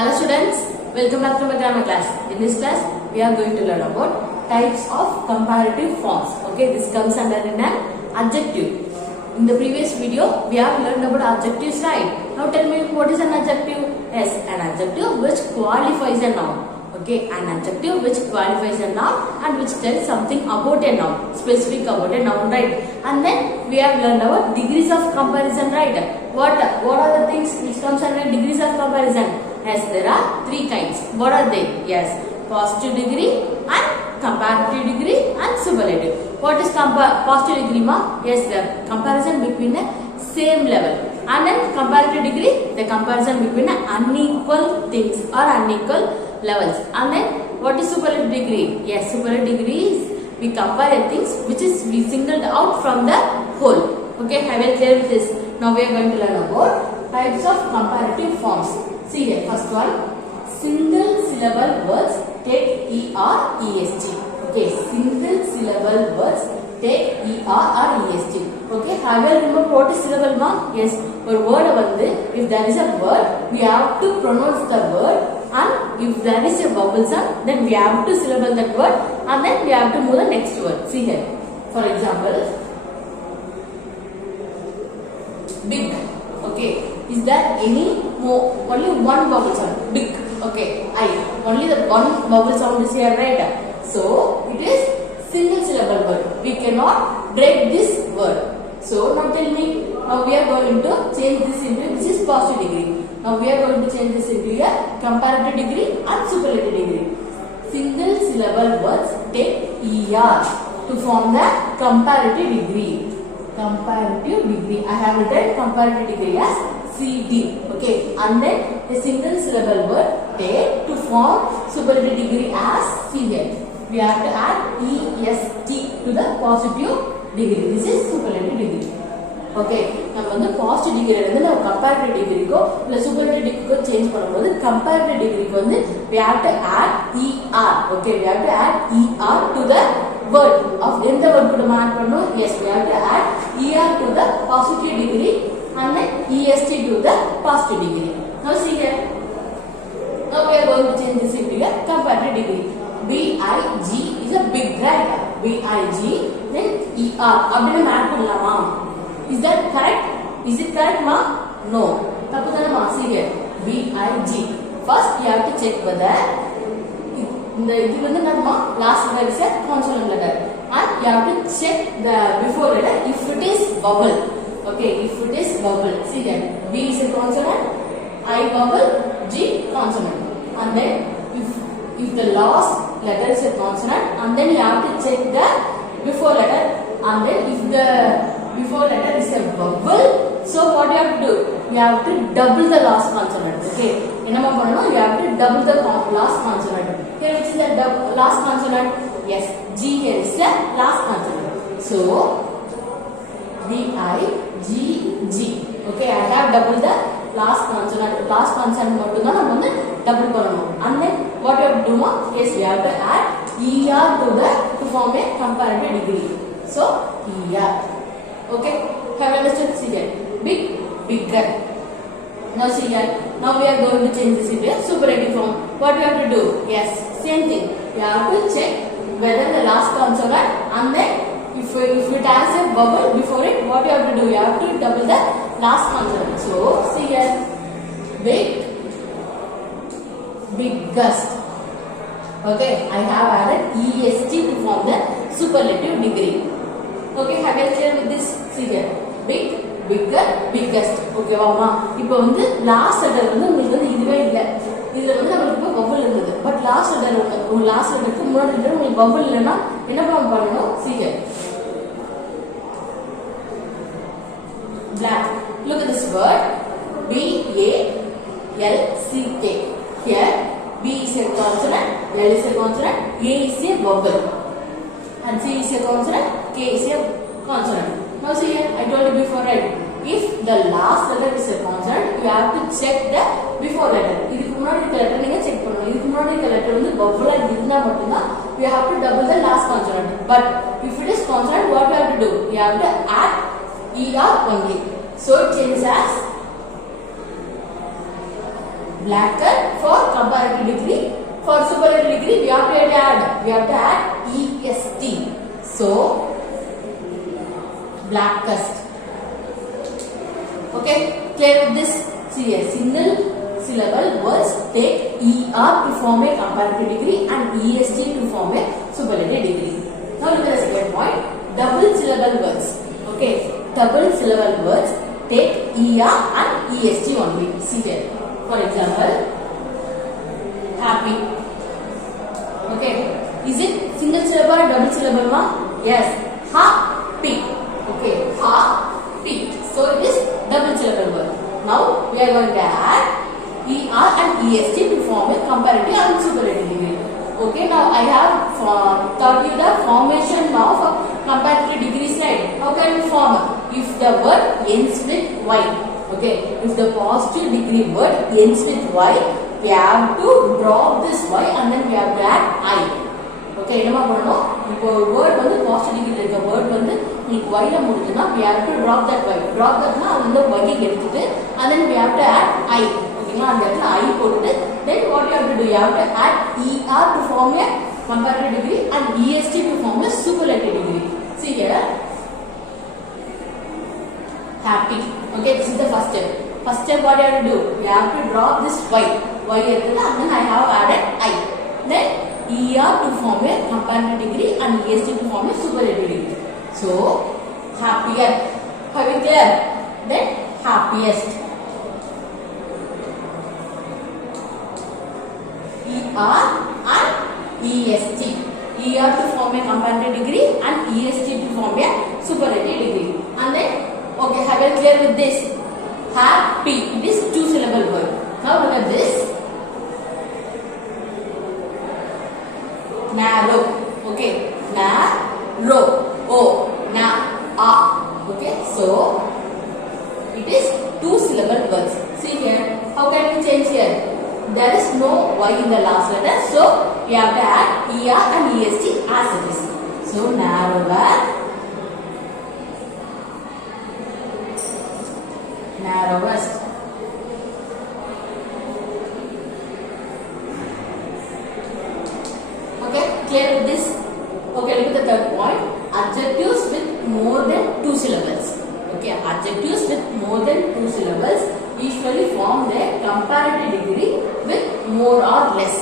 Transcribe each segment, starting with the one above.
Hello students, welcome back to my grammar class. In this class, we are going to learn about types of comparative forms. Okay, this comes under an adjective. In the previous video, we have learned about adjectives, right? Now tell me, what is an adjective? Yes, an adjective which qualifies a noun. Okay, an adjective which qualifies a noun and which tells something about a noun, specific about a noun, right? And then we have learned about degrees of comparison, right? What are the things which comes under degrees of comparison? Yes, there are three kinds. What are they? Yes, positive degree and comparative degree and superlative. What is positive degree, ma? Yes, the comparison between the same level. And then comparative degree, the comparison between unequal things or unequal levels. And then what is superlative degree? Yes, superlative degree is we compare things which is we singled out from the whole. Okay, I will clear with this. Now we are going to learn about types of comparative forms. See here, first one, single syllable words take ER, EST. Okay, single syllable words take ER or EST. Okay, I will remember what is syllable, ma? Yes, for word, if there is a word, we have to pronounce the word, and if there is a vowel sound, then we have to syllable that word, and then we have to move the next word. See here, for example, big. Okay, is there any more? Only one vowel sound. Big. Okay, I. Only the one vowel sound is here, right? So it is single syllable word. We cannot break this word. So now tell me. Now we are going to change this into this is positive degree. Now we are going to change this into a comparative degree and superlative degree. Single syllable words take ER to form the comparative degree. Comparative degree. I have written comparative degree as CD. Okay, and then a single syllable word take to form superlative degree as C here. We have to add EST to the positive degree. This is superlative degree. Okay, நம்ம வந்து positive degree இருந்து நம்ம comparative degree को plus superlative degree को change பண்ணும்போது comparative degree க்கு வந்து we have to add ER. Okay, we have to add ER to the word of எந்த word கூட add பண்ணனும்? Yes, we have to add ER to the positive degree and then EST to the positive degree. Now see here. Now we are going to change this into a comparative degree. BIG is a big, right? BIG then ER. அப்படினா add பண்ணலாமா? Is that correct? Is it correct, ma? No. தப்பு தான ma? See here. BIG. First you have to check whether இந்த இது வந்து என்னமா last letter is a consonant letter and you have to check the before letter if it is vowel. Okay, if it is vowel. See here. B is a consonant, I vowel, G consonant. And then if the last letter is a consonant and then you have to check the before letter and then if the before letter is a vowel, so what you have to do? You have to double the last consonant. Okay, enama pananum? You have to double the last consonant. Here which is the last consonant? Yes, G here is the last consonant. So D-I-G-G. Okay, I have double the last consonant. Last consonant மட்டும் தான் நம்ம வந்து double பண்ணனும். And then what you have to do? Yes, we have to add ER to form a comparative degree. So ER. Okay, have you understood? See here. Big, bigger. Now see here. Now we are going to change this into a superlative form. What you have to do? Yes, same thing. You have to check whether the last consonant and then if it has a vowel before it, what you have to do? You have to double the last consonant. So see here. Big, biggest. Okay, I have added EST to form the superlative degree. Okay, have you clear with this? See here. Big, bigger, biggest. Okay, வாமா. இப்போ வந்து last letter வந்து உங்களுக்கு வந்து இதுவே இல்ல. இதுல வந்து நமக்கு இப்போ vowel இருந்தது. But last letter வந்து last letterக்கு முன்னாடி letter உங்களுக்கு vowel இல்லனா என்ன பண்ணணும்? See here. Black. Look at this word. B-A-L-C-K. Here, B is a consonant, L is a consonant, A is a vowel. And C is a consonant, K is a consonant. Now see here, I told you before, right? If the last letter is a consonant, you have to check the before letter. இதுக்கு முன்னாடி இருக்க letter நீங்க check பண்ணணும். இதுக்கு முன்னாடி இருக்க letter வந்து vowel இருந்தா மட்டும் தான் you have to double the last consonant. But if it is consonant, what you have to do? You have to add ER only. So it changes as Blacker for comparative degree. For superlative degree, we have to add. We have to add est. So blackest. Okay, clear with this? See, a single syllable words take er to form a comparative degree and est to form a superlative degree. Now look at the second point. Double syllable words. Okay, double syllable words take er and est only. See here. For example, happy. Okay, is it single syllable or double syllable? Ma? Yes, happy. Okay, happy. So it is double syllable word. Now we are going to add er and est to form a comparative and superlative degree. Okay, now I have taught you the formation of comparative degrees, right? How can we form? If the word ends with y. Okay, if the positive degree word ends with y, we have to drop this y and then we have to add I. Okay, என்னமா பண்ணனும்? இப்போ word வந்து positive degree இருக்க word வந்து உங்களுக்கு y ல முடிஞ்சுனா we have to drop that y. Drop thatனா அந்த y எடுத்துட்டு and then we have to add I. ஓகேங்களா? அந்த இடத்துல I போட்டுட்டு then what you have to do? You have to add er to form a comparative degree and est to form a superlative degree. See here. Happy. Okay, this is the first step. First step, what you have to do? You have to drop this y. Y and then I have added I. Then er to form a comparative degree and est to form a superlative degree. So, happier. Have you clear? Then happiest. Er and est. Er to form a comparative degree and est to form a superlative degree. And then okay, have you clear with this? Happy. It is two syllable word. Now look at this. Narrow. Okay. Narrow. Oh. Na. Ah. Okay. So it is two syllable words. See here. How can we change here? There is no y in the last letter. So we have to add er and est as it is. So narrower. Narrowest. Okay, clear with this? Okay, look at the third point. Adjectives with more than two syllables. Okay, adjectives with more than two syllables usually form their comparative degree with more or less.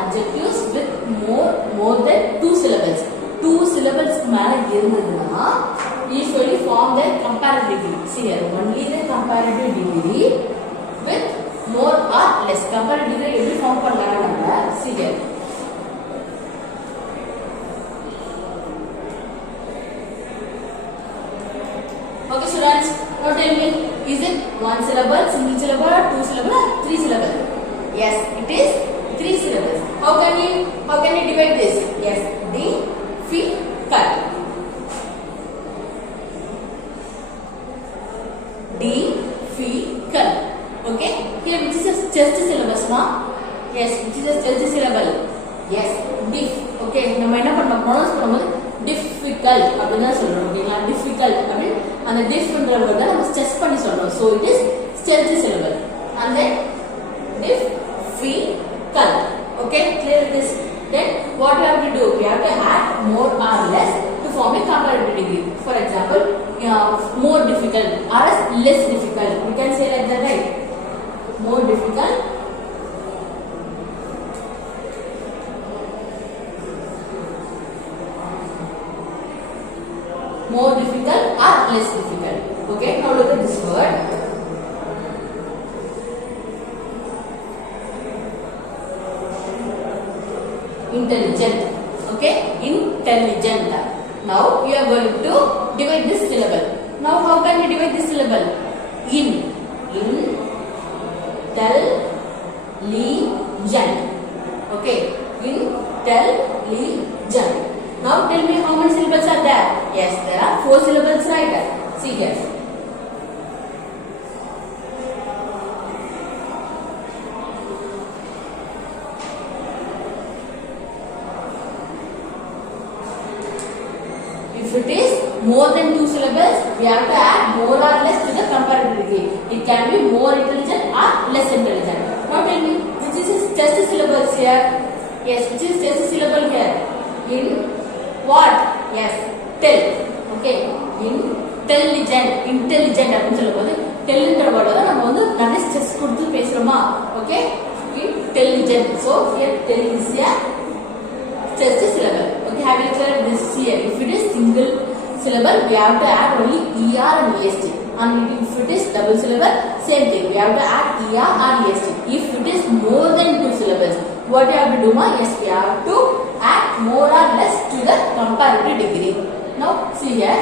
Adjectives with more than two syllables. Two syllables மேல இருந்ததுன்னா usually form their comparative degree. See here, only the comparative degree with more or less. Comparative degree எப்படி form பண்ணலாம்னா see here. Okay students, now tell me, is it one syllable, single syllable, or two syllable, or three syllable? Yes, it is three syllables. How can you divide this? Yes, difficult. Difficult. Okay, here which is a just syllabus, ma? Yes, which is a just syllable. Yes, diff. Okay, நம்ம என்ன பண்ணோம் pronounce பண்ணும்போது difficult அப்படினா சொல்றோம். ஓகேங்களா? difficult அப்படி அந்த diffன்ற வேர்ட நம்ம ஸ்ட்ரெஸ் பண்ணி சொல்றோம். So it is just syllable. And then difficult. Okay, clear this? Then what you have to do? You have to add more or less to form a comparative degree. For example, more difficult or less difficult. We can say like that, right? More difficult. More difficult or less difficult. Okay, now look at this word. Intelligent. Okay, intelligent. Now we are going to divide this syllable. Now how can we divide this syllable? Intelligent. Okay, intelligent. Now tell me how many syllables are there? Yes, there are 4 syllables, right? See here. If it is more than 2 syllables, we have to add more or less to the comparative degree. It can be more intelligent or less intelligent. Yes, which is just a syllable here. In what? Yes, tell. Okay, intelligent. Intelligent அப்படின்னு சொல்லும்போது டெல்ன்ற word தான் நம்ம வந்து நிறைய stress கொடுத்து பேசுறோமா. Okay, intelligent. So here tell is a just a syllable. Okay, have you cleared this here? If it is single syllable, we have to add only er and est. And if it is double syllable, same thing. We have to add er and est. If it is more than 2 syllables, what you have to do? Yes, we have to add more or less to the comparative degree. Now see here.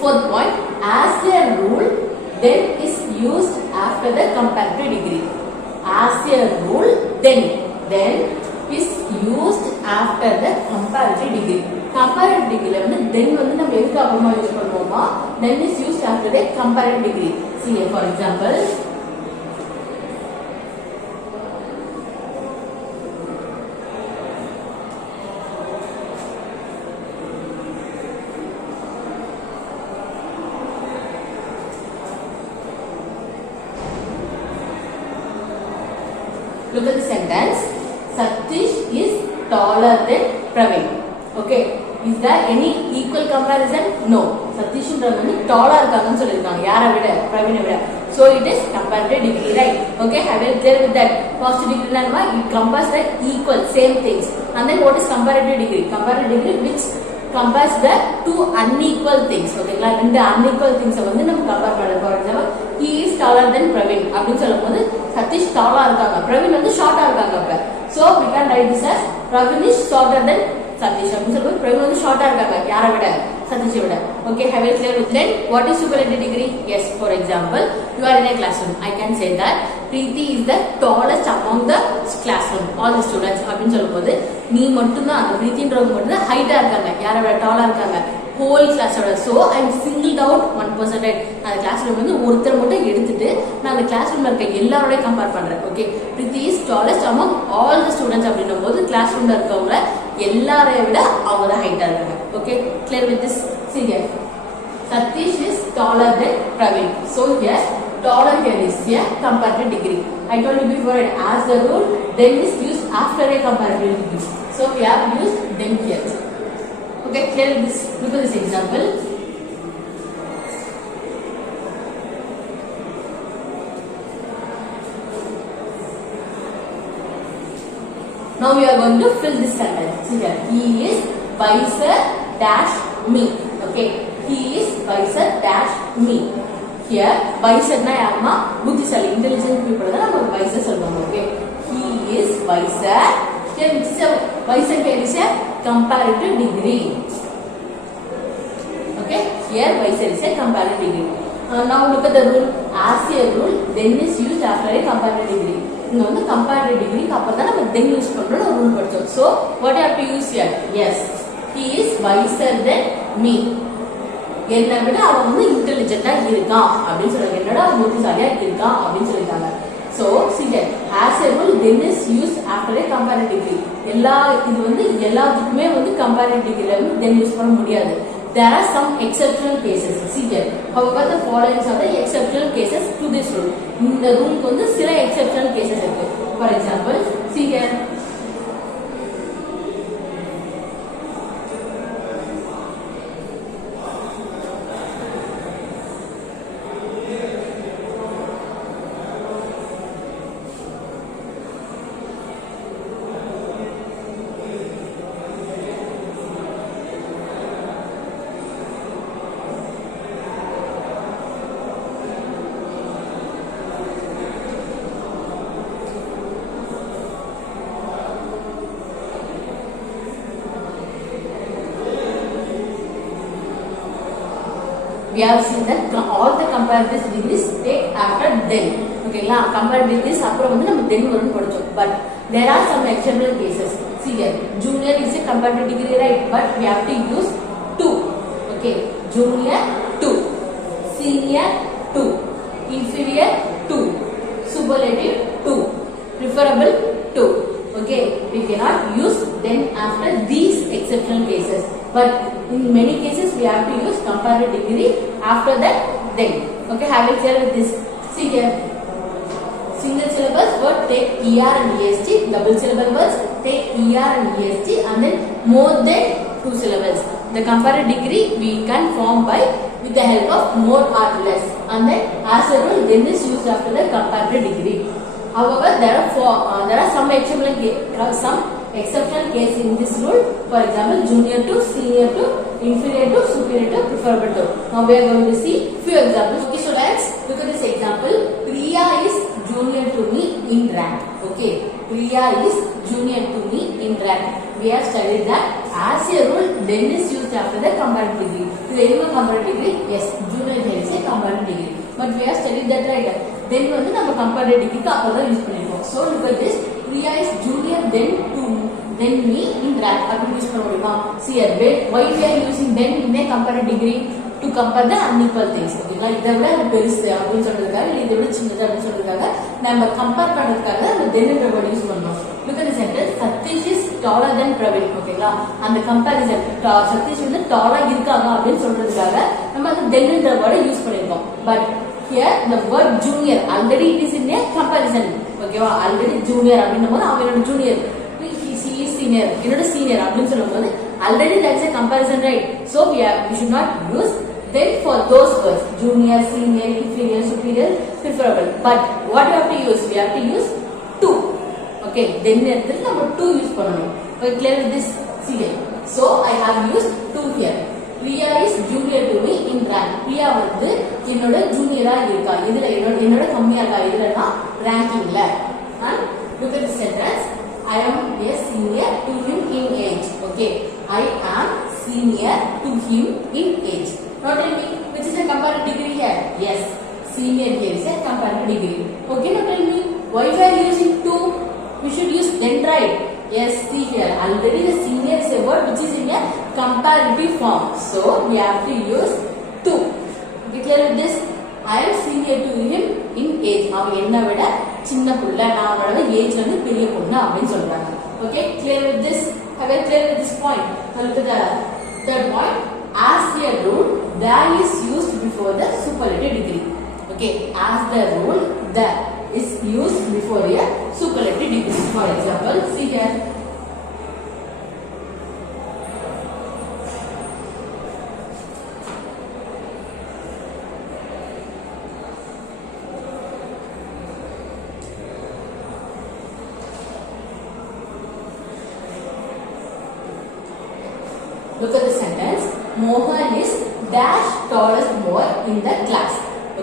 Fourth point, as a rule, then is used after the comparative degree. As a rule, then is used after the comparative degree. Comparative degree la then வந்து நம்ம எதுக்கு அப்புறமா use பண்ணுவோமா? Then is used after the comparative degree. See here, for example, look at the sentence. Satish is taller than Praveen. Okay, is there any equal comparison? No. Satish and Praveen taller இருக்காங்கன்னு சொல்லிருக்காங்க. யாரை விட? Praveen விட. So it is comparative degree, right? Okay, have you clear with that? Positive degree na it compares the equal same things. And then what is comparative degree? Comparative degree which compares the two unequal things. Okay, la rendu unequal things வந்து நம்ம compare பண்ணலாம். For example, he is taller than Praveen அப்படினு சொல்லும்போது Satish taller இருக்காங்க, Praveen வந்து shorter இருக்காங்க. அப்ப so we can write this as Praveen is shorter than Satish அப்படினு சொல்லும்போது Praveen வந்து shorter இருக்காங்க யாரை விட? Satish விட. Okay, have you clear with that? What is superlative degree? Yes, for example, you are in a classroom. I can say that Preeti is the tallest among the classroom, all the students அப்படினு சொல்லும்போது நீ மட்டும் தான் அந்த பிரீத்தின்றவங்க மட்டும் தான் ஹைட்டா இருக்காங்க, யாரை விட டாலா இருக்காங்க whole class ஓட. So I am singled out 1%. அந்த கிளாஸ் ரூம் வந்து ஒருத்தர் மட்டும் எடுத்துட்டு நான் அந்த கிளாஸ் ரூம்ல இருக்க எல்லாரோட கம்பேர் பண்றேன். Okay, Preeti is tallest among all the students அப்படின்னும் போது கிளாஸ் ரூம்ல இருக்கவங்க எல்லாரையும் விட அவங்க தான் ஹைட்டா இருக்காங்க. Okay, clear with this? See here, Satish is taller than Praveen. So here taller here is a comparative degree. I told you before, as the rule, then is used after a comparative degree. So we have used then here. Okay, clear this? Look at this example. Now we are going to fill this sentence. See here, he is wiser dash me. Okay, he is wiser dash me. Here wiser na yarma buddhisali intelligent people da nam wiser solluvom. Okay, he is wiser. Here which is a wiser here is a comparative degree. Okay, here wiser is a comparative degree. Now look at the rule. As a rule, then is used after a comparative degree. இங்க வந்து comparative degree க்கு அப்புறம் தான் நம்ம then use பண்றோம் ஒரு rule படிச்சோம். So what I have to use here? Yes, he is wiser than me. என்னை விட அவன் வந்து இன்டெலிஜென்ட்டா இருக்கான் அப்படின்னு சொல்றாங்க. என்னோட அவன் புத்திசாலியா இருக்கான் அப்படின்னு சொல்லிட்டாங்க. So see here, as a rule, then is used after a comparative degree. எல்லா இது வந்து எல்லாத்துக்குமே வந்து comparative degree வந்து then யூஸ் பண்ண முடியாது. There are some exceptional cases. See here, however the following are the exceptional cases to this rule. இந்த ரூலுக்கு வந்து சில exceptional cases இருக்கு. For example, see here, we have seen that all the comparative degrees take after then. Okay la, comparative degrees அப்புறம் வந்து நம்ம then வரும்னு படிச்சோம். But there are some exceptional cases. See here, junior is a comparative degree, right? But we have to use 2. Okay, junior 2, senior 2, inferior 2, superlative 2, preferable 2. Okay, we cannot use then after these exceptional cases. But in many cases we have to use comparative degree after that then. Okay, have you clear with this? See here, single syllable word take er and est, double syllable words take ER and EST and then more than 2 syllables. The comparative degree we can form by with the help of more or less, and then as a rule then is used after the comparative degree. However, there are some exceptional case in this rule. For example, junior to, senior to, inferior to, superior to, preferable to. Now we are going to see few examples. Okay, so let's look at this example. Priya is junior to me in rank. Okay, Priya is junior to me in rank. We have studied that as a rule then is used after the comparative degree. Is there comparative degree? Yes, junior is a comparative degree. But we have studied that, right? Then வந்து நம்ம comparative degree க்கு அப்பதான் use பண்ணிருக்கோம். So look at this. Priya is junior then me in rank. அப்படி use பண்ண முடியுமா? See here, why we are using then in a comparative degree? To compare the unequal things. ஓகேங்களா? இதை விட அது பெருசு அப்படின்னு சொல்றதுக்காக இல்ல இதை விட சின்னது அப்படின்னு சொல்றதுக்காக நம்ம கம்பேர் பண்றதுக்காக நம்ம then என்ற வேர்ட் யூஸ் பண்றோம். Look at the sentence. Satish is taller than Praveen. ஓகேங்களா? அந்த கம்பேரிசன் சதீஷ் வந்து டாலா இருக்காங்க அப்படின்னு சொல்றதுக்காக நம்ம அந்த then என்ற வேர்டை யூஸ் பண்ணிருக்கோம். But here the word junior already it is in a comparison. ஓகேவா? already junior அப்படின்னும்போது அவனோட ஜூனியர் he is senior என்னோட சீனியர் அப்படின்னு சொல்லும்போது already that's a comparison, right? So we should not use then for those words junior, senior, inferior, superior, preferable. But what we have to use? We have to use to. Okay, then எடுத்துட்டு நம்ம to use பண்ணணும். Okay, clear with this? See here. So I have used to here. Priya is junior to me in rank. Priya வந்து என்னோட ஜூனியரா இருக்கா. இதுல என்னோட கம்மியா இருக்கா. இதுலனா rankingல. And look at the sentence. I am a senior to him in age. Okay, I am senior to him in age. Now tell me, which is a comparative degree here? Yes, senior here is a comparative degree. Okay, now tell me, why we are using to? We should use then, right? Yes, see here, already the senior is a word which is in a comparative form. So we have to use to. Okay, clear with this? I am senior to him in age. அவன் என்ன விட சின்ன புள்ள, நான் அவனோட age வந்து பெரிய பொண்ணு அப்படின்னு சொல்றாங்க. Okay, clear with this? Have I clear with this point? Now look at the third point. As a rule, that is used before the superlative degree. Okay, as the rule, that is used before a superlative degree. For example, see here. Look at the sentence. Mohan is dash tallest boy in the class.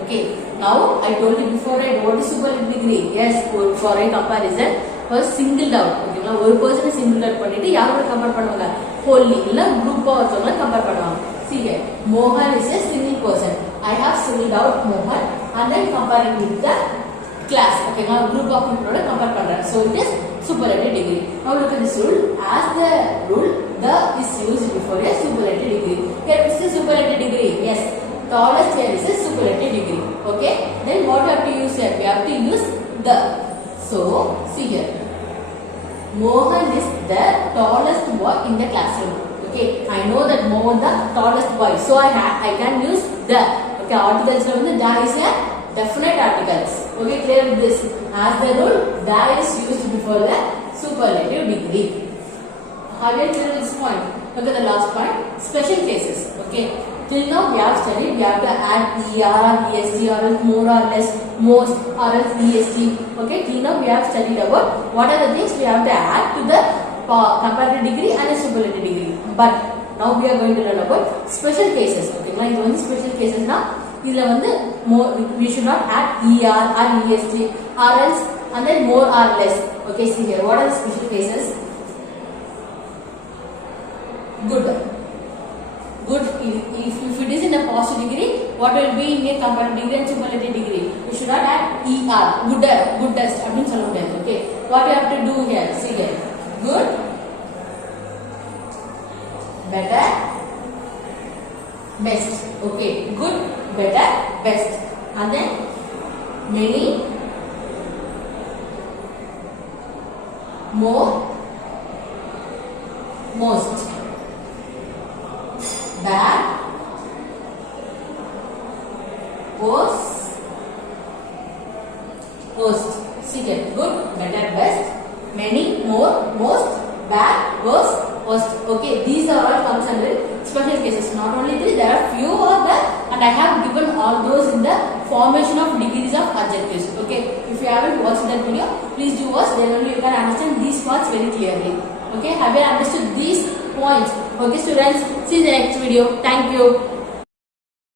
Okay. Now I told you before, right? What is superlative degree? Yes, for a comparison, first singled out. Okay. Now one person is singled out பண்ணிட்டு யாரோட compare பண்ணுவாங்க? Wholly இல்ல குரூப்பா ஒருத்தவங்கள compare பண்ணுவாங்க. See here. Mohan is a single person. I have singled out Mohan and then comparing with the class. Okay. Now group of people ஓட compare பண்றேன். So it is superlative degree. Now look at this rule. As the rule, the is used before a superlative degree. Here is the superlative degree. Yes, tallest here is a superlative degree. Okay. Then what we have to use here? We have to use the. So see here. Mohan is the tallest boy in the classroom. Okay. I know that Mohan the tallest boy. So I can use the. Okay. Articles the is a definite articles. Okay. Clear with this? As the rule, the is used before the superlative degree. Have you clear this point? Look at the last point. Special cases. Okay. Till now we have studied. We have to add ER, EST, or else more or less, most, or else EST. Okay. Till now we have studied about what are the things we have to add to the comparative degree and a superlative degree. But now we are going to learn about special cases. Okay. Now இது வந்து special cases na. இதுல வந்து more we should not add ER or EST or else and then more or less. Okay. See here. What are the special cases? Good. Good. If it is in a positive degree, what will be in a comparative degree and superlative degree? We should not add ER. Gooder, goodest. அப்படின்னு சொல்ல முடியாது. Okay. What we have to do here? See here. Good. Better. Best. Okay. Good. Better. Best. And then many. More. Most. Bad, worst. See here. Good, better, best, many, more, most, bad, worst, worst. Okay, these are all comes under special cases. Not only this, there are few are there, and I have given all those in the formation of degrees of adjectives. Okay, if you haven't watched that video, please do watch. Then only you can understand these parts very clearly. Okay, have you understood these points? Okay, students, see you in the next video. Thank you.